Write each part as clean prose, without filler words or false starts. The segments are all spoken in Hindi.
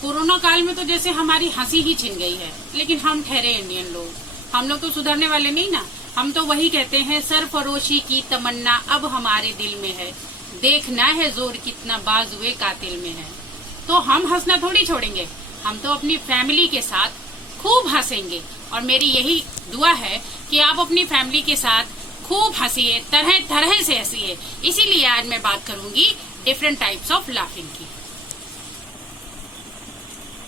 कोरोना काल में तो जैसे हमारी हंसी ही छिन गई है, लेकिन हम ठहरे इंडियन लोग, हम लोग तो सुधरने वाले नहीं ना। हम तो वही कहते हैं, सरफरोशी की तमन्ना अब हमारे दिल में है, देखना है जोर कितना बाजुए कातिल में है। तो हम हंसना थोड़ी छोड़ेंगे, हम तो अपनी फैमिली के साथ खूब हंसेंगे। और मेरी यही दुआ है कि आप अपनी फैमिली के साथ खूब हंसिए, तरह तरह से हंसिए। इसीलिए आज मैं बात करूंगी डिफरेंट टाइप्स ऑफ लाफिंग की।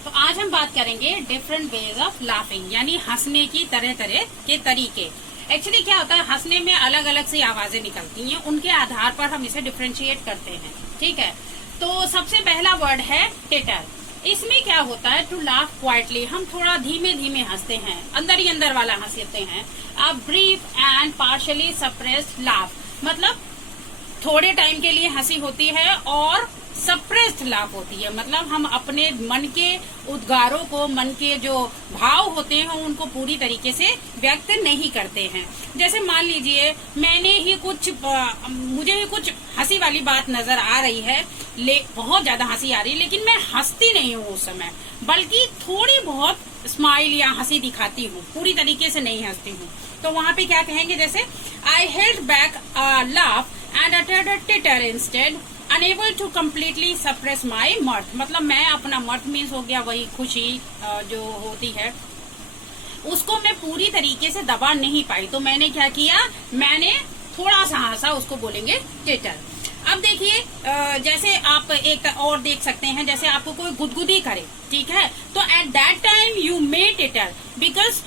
तो आज हम बात करेंगे डिफरेंट वेज ऑफ लाफिंग, यानी हंसने की तरह तरह के तरीके। एक्चुअली क्या होता है, हंसने में अलग अलग सी आवाजें निकलती हैं, उनके आधार पर हम इसे डिफरेंशिएट करते हैं। ठीक है, तो सबसे पहला वर्ड है टिटर। इसमें क्या होता है, टू लाफ क्वाइटली, हम थोड़ा धीमे धीमे हंसते हैं, अंदर ही अंदर वाला हंसते हैं। A brief and partially suppressed laugh, मतलब थोड़े टाइम के लिए हंसी होती है और सप्रेस्ड लाफ होती है, मतलब हम अपने मन के उद्गारों को, मन के जो भाव होते हैं उनको पूरी तरीके से व्यक्त नहीं करते हैं। जैसे मान लीजिए मुझे ही कुछ हंसी वाली बात नजर आ रही है, बहुत ज्यादा हंसी आ रही है, लेकिन मैं हंसती नहीं हूँ उस समय, बल्कि थोड़ी बहुत स्माइल या हंसी दिखाती हूँ, पूरी तरीके से नहीं हंसती हूँ। तो वहां पे क्या कहेंगे, जैसे I held back a laugh and uttered a titter instead, unable to completely suppress my mirth, मतलब मैं अपना मर्थ मीन्स हो गया वही खुशी जो होती है, उसको मैं पूरी तरीके से दबा नहीं पाई। तो मैंने क्या किया, मैंने थोड़ा सा हंसा, उसको बोलेंगे टिटर। अब देखिए, जैसे आप एक और देख सकते हैं, जैसे आपको कोई गुदगुदी करे, ठीक है, तो at that time you may titre because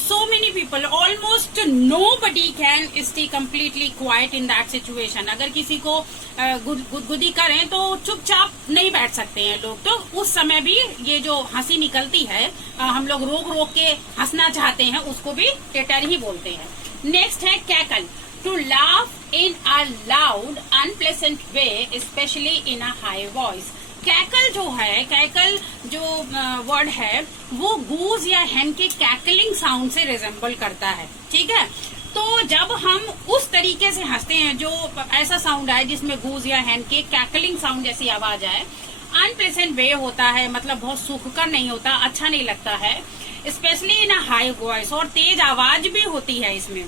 so many people, almost nobody can stay completely quiet in that situation. अगर किसी को गुदगुदी करें तो चुपचाप नहीं बैठ सकते हैं लोग, तो उस समय भी ये जो हंसी निकलती है, हम लोग रोक रोक के हंसना चाहते हैं, उसको भी टिटर ही बोलते हैं। नेक्स्ट है cackle, to laugh in a loud unpleasant way, specially in a high voice. Cackle जो है, कैकल जो वर्ड है, वो गूज या hen के कैकलिंग साउंड से रिजेंबल करता है। ठीक है, तो जब हम उस तरीके से हंसते हैं, जो ऐसा साउंड आए जिसमें गूज या hen के कैकलिंग साउंड जैसी आवाज आए, अनप्लेसेंट वे होता है, मतलब बहुत सुखकर नहीं होता, अच्छा नहीं लगता है, specially in a high voice, और तेज आवाज भी होती है इसमें।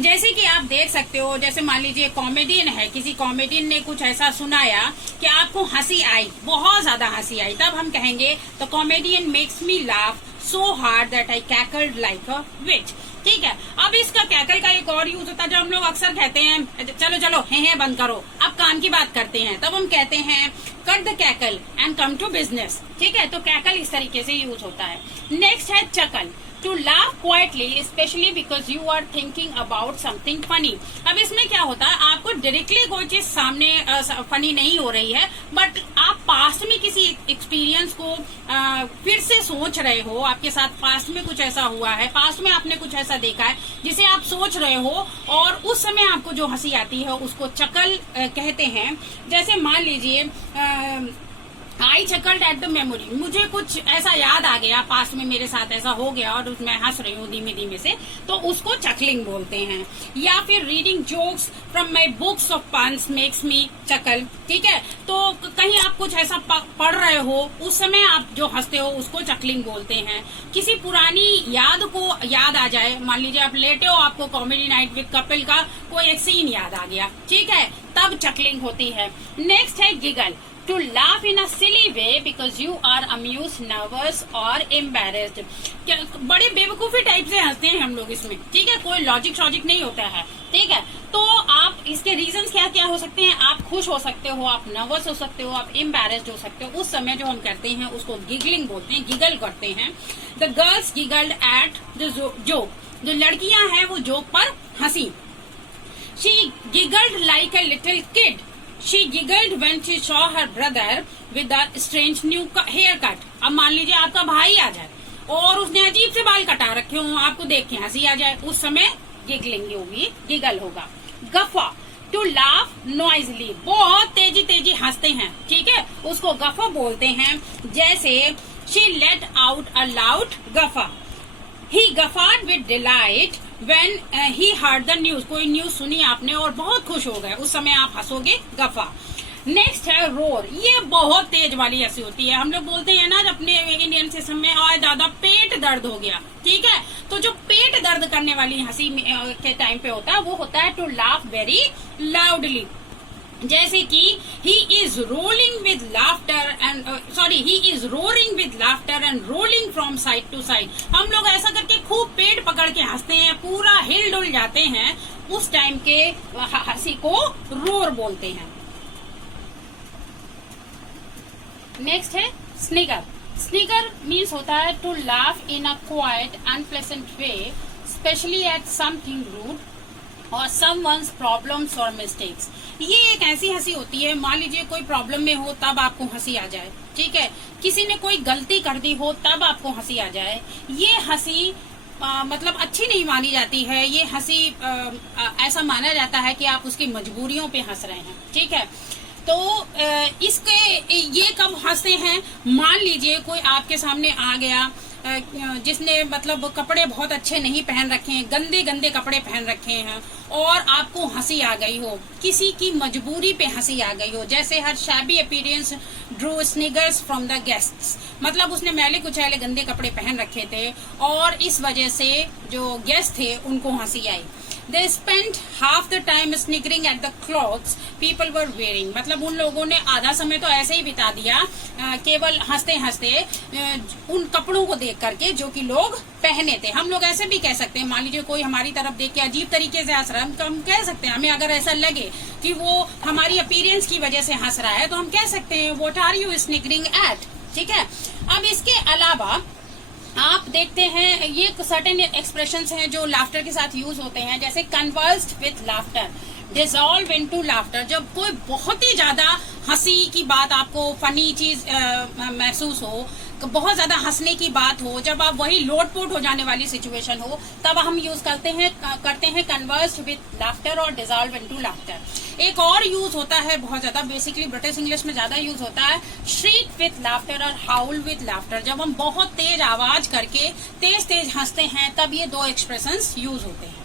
जैसे कि आप देख सकते हो, जैसे मान लीजिए कॉमेडियन है, किसी कॉमेडियन ने कुछ ऐसा सुनाया कि आपको हंसी आई, बहुत ज्यादा हंसी आई, तब हम कहेंगे the comedian makes me laugh so hard that I cackled like a witch. ठीक है, अब इसका कैकल का एक और यूज होता है, जो हम लोग अक्सर कहते हैं, चलो चलो हे बंद करो, अब काम की बात करते हैं, तब हम कहते हैं cut the cackle and come to business. ठीक है, तो कैकल इस तरीके से यूज होता है। नेक्स्ट है chuckle, to laugh quietly specially because you are thinking about something funny. अब इसमें क्या होता है, आपको डायरेक्टली कोई चीज सामने फनी नहीं हो रही है, बट आप पास्ट में किसी एक्सपीरियंस को फिर से सोच रहे हो, आपके साथ पास्ट में कुछ ऐसा हुआ है, पास्ट में आपने कुछ ऐसा देखा है जिसे आप सोच रहे हो, और उस समय आपको जो हंसी आती है उसको चकल कहते हैं। जैसे मान लीजिए आई चकल्ड एट द मेमोरी, मुझे कुछ ऐसा याद आ गया, पास्ट में मेरे साथ ऐसा हो गया और मैं हंस रही हूँ धीमे धीमे से, तो उसको चकलिंग बोलते हैं। या फिर reading jokes from my books of puns makes me chuckle. ठीक है, तो कहीं आप कुछ ऐसा पढ़ रहे हो, उस समय आप जो हंसते हो उसको चकलिंग बोलते हैं। किसी पुरानी याद को याद आ जाए, मान लीजिए आप लेटे हो, आपको कॉमेडी नाइट विद कपिल का कोई एक सीन याद आ गया, ठीक है, तब चकलिंग होती है। नेक्स्ट है giggle, to laugh in a silly way because you are amused, nervous or embarrassed। बड़े बेवकूफी टाइप से हंसते हैं हम लोग इसमें, ठीक है, कोई लॉजिक शॉजिक नहीं होता है। ठीक है, तो आप इसके रीजंस क्या क्या हो सकते हैं, आप खुश हो सकते हो, आप नर्वस हो सकते हो, आप एम्बैरेस्ड हो सकते हो, उस समय जो हम करते हैं उसको गिगलिंग बोलते हैं, गिगल करते हैं। The girls giggled at the joke, जो लड़कियां हैं वो जोक पर हंसी। She giggled like a little kid, She giggled when she saw her brother with a strange new haircut। अब मान लीजिए आपका भाई आ जाए और उसने अजीब से बाल कटा रखे हो, आपको देख के हंसी आ जाए, उस समय गिगलिंग होगी, गिगल होगा। गफा, टू लाफ नॉइजली, बहुत तेजी तेजी हंसते हैं, ठीक है, उसको गफा बोलते हैं। जैसे she let out a loud गफा, he guffawed with delight when he heard the news। कोई न्यूज सुनी आपने और बहुत खुश हो गए, उस समय आप हंसोगे, गफा। नेक्स्ट है रोर। ये बहुत तेज वाली हंसी होती है। हम लोग बोलते हैं ना अपने इंडियन सिस्टम में आज ज्यादा पेट दर्द हो गया, ठीक है, तो जो पेट दर्द करने वाली हंसी के टाइम पे होता है वो होता है टू लाफ वेरी लाउडली। जैसे कि he is rolling with laughter and he is roaring with laughter and rolling from side to side. हम लोग ऐसा करके खूब पेट पकड़ के हंसते हैं, पूरा हिल डुल जाते हैं, उस टाइम के हंसी को रोर बोलते हैं। नेक्स्ट है स्निगर। स्निगर मीन्स होता है to laugh in a quite unpleasant way, specially at something rude और समवन्स प्रॉब्लम्स और मिस्टेक्स। ये एक ऐसी हंसी होती है, मान लीजिए कोई प्रॉब्लम में हो तब आपको हंसी आ जाए, ठीक है, किसी ने कोई गलती कर दी हो तब आपको हंसी आ जाए। ये हंसी मतलब अच्छी नहीं मानी जाती है। ये हंसी ऐसा माना जाता है कि आप उसकी मजबूरियों पे हंस रहे हैं, ठीक है। तो इसके ये कब हंसते हैं, मान लीजिए कोई आपके सामने आ गया जिसने मतलब कपड़े बहुत अच्छे नहीं पहन रखे हैं, गंदे गंदे कपड़े पहन रखे हैं और आपको हंसी आ गई हो, किसी की मजबूरी पे हंसी आ गई हो। जैसे हर shabby appearance drew sniggers from the guests, मतलब उसने मैले कुचैले गंदे कपड़े पहन रखे थे और इस वजह से जो गेस्ट थे उनको हंसी आई। They spent half the time sniggering at the clothes people were wearing, मतलब उन लोगों ने आधा समय तो ऐसे ही बिता दिया केवल हंसते हंसते उन कपड़ों को देख करके जो कि लोग पहने थे। हम लोग ऐसे भी कह सकते हैं, मान लीजिए कोई हमारी तरफ देख के अजीब तरीके से हंस रहा है, हम कह सकते हैं, हमें अगर ऐसा लगे कि वो हमारी अपीयरेंस की वजह से हंस रहा है तो हम कह सकते हैं व्हाट आर यू स्निगरिंग एट, ठीक है। अब इसके अलावा आप देखते हैं ये सर्टेन एक्सप्रेशंस हैं जो लाफ्टर के साथ यूज होते हैं, जैसे conversed with laughter, dissolve into laughter. जब कोई बहुत ही ज्यादा हंसी की बात, आपको फनी चीज महसूस हो, बहुत ज्यादा हंसने की बात हो, जब आप वही लोटपोट हो जाने वाली सिचुएशन हो, तब हम यूज करते हैं कन्वर्स्ड विथ लाफ्टर और डिसॉल्व इनटू लाफ्टर। एक और यूज होता है बहुत ज्यादा, बेसिकली ब्रिटिश इंग्लिश में ज्यादा यूज होता है, श्रीक विथ लाफ्टर और हाउल विथ लाफ्टर। जब हम बहुत तेज आवाज करके तेज तेज हंसते हैं तब ये दो एक्सप्रेशंस यूज होते हैं।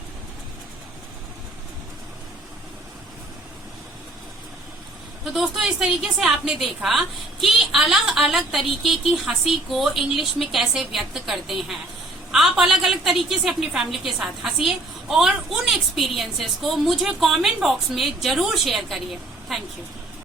तो दोस्तों इस तरीके से आपने देखा कि अलग अलग तरीके की हंसी को इंग्लिश में कैसे व्यक्त करते हैं। आप अलग अलग तरीके से अपनी फैमिली के साथ हंसिए और उन एक्सपीरियंसेस को मुझे कमेंट बॉक्स में जरूर शेयर करिए। Thank you.